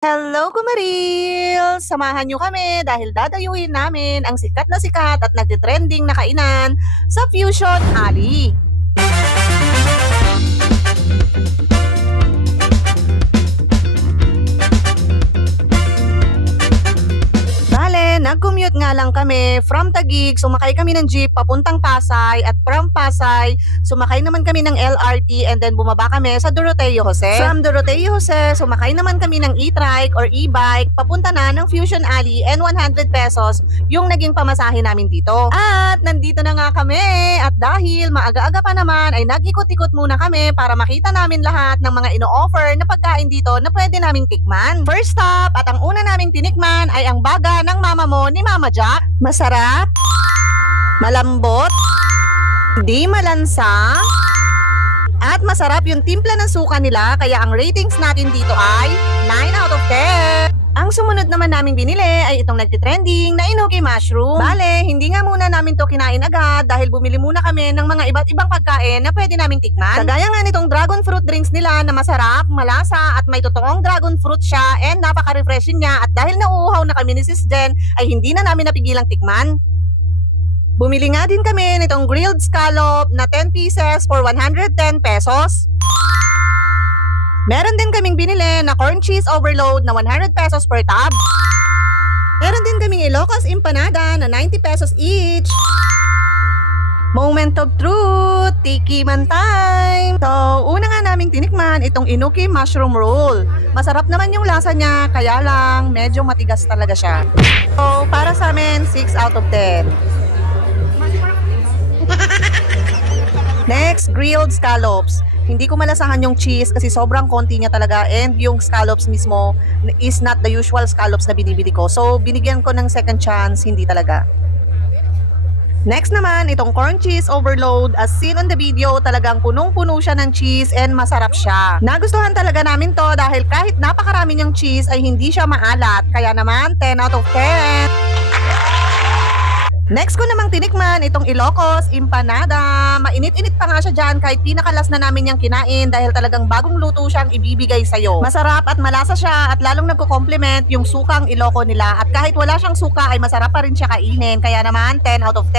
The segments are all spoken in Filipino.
Hello, Kumaril! Samahan nyo kami dahil dadayuin namin ang sikat at nagtitrending na kainan sa Fusion Alley. Nag-commute nga lang kami from Taguig, sumakay kami ng jeep papuntang Pasay at from Pasay, sumakay naman kami ng LRT and then bumaba kami sa Doroteo Jose. From Doroteo Jose, sumakay naman kami ng e-trike or e-bike papunta na ng Fusion Alley and 100 pesos yung naging pamasahe namin dito. At nandito na nga kami at dahil maaga-aga pa naman ay nag-ikot-ikot muna kami para makita namin lahat ng mga ino-offer na pagkain dito na pwede naming tikman. First stop at ang una naming tinikman ay ang baga ng mama mo ni Mama Jack. Masarap, malambot, di malansa, at masarap yung timpla ng suka nila kaya ang ratings natin dito ay 9 out of 10. Ang sumunod naman naming binili ay itong nagtitrending na Enoki Mushroom. Bale, hindi nga muna namin to kinain agad dahil bumili muna kami ng mga iba't ibang pagkain na pwede naming tikman. Kagaya nga nitong dragon fruit drinks nila na masarap, malasa at may totoong dragon fruit siya and napaka-refreshing niya at dahil nauuhaw na kami ni Sis Jen ay hindi na namin napigilang tikman. Bumili nga din kami nitong grilled scallop na 10 pieces for 110 pesos. Meron din kaming binili na corn cheese overload na 100 pesos per tab. Meron din kaming Ilocos empanada na 90 pesos each. Moment of truth, tiki man time. So, una nga naming tinikman itong Enoki mushroom roll. Masarap naman yung lasa niya, kaya lang medyo matigas talaga siya. So, para sa amin, 6 out of 10. Next, grilled scallops. Hindi ko malasahan yung cheese kasi sobrang konti niya talaga and yung scallops mismo is not the usual scallops na binibili ko. So, binigyan ko ng second chance, hindi talaga. Next naman, itong corn cheese overload. As seen on the video, talagang punong-puno siya ng cheese and masarap siya. Nagustuhan talaga namin to dahil kahit napakarami niyang cheese ay hindi siya maalat. Kaya naman, 10 out of 10. Next ko namang tinikman itong Ilocos empanada. Mainit-init pa nga siya dyan kahit pinakalas na namin niyang kinain dahil talagang bagong luto siyang ibibigay sa'yo. Masarap at malasa siya at lalong nagko-complement yung sukang Iloco nila at kahit wala siyang suka ay masarap pa rin siya kainin. Kaya naman 10 out of 10.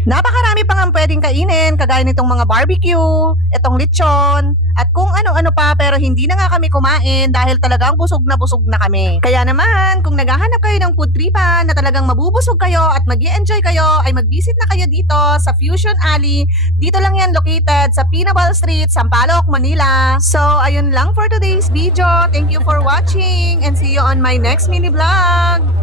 Napakarami pa nga pwedeng kainin kagaya nitong mga barbecue, itong lechon, at kung ano-ano pa pero hindi na nga kami kumain dahil talagang busog na kami. Kaya naman, kung naghahanap kayo ng food tripan na talagang mabubusog kayo at mag-i-enjoy kayo, ay mag-visit na kayo dito sa Fusion Alley. Dito lang yan located sa Pinabal Street, Sampaloc, Manila. So, ayun lang for today's video. Thank you for watching and see you on my next mini vlog.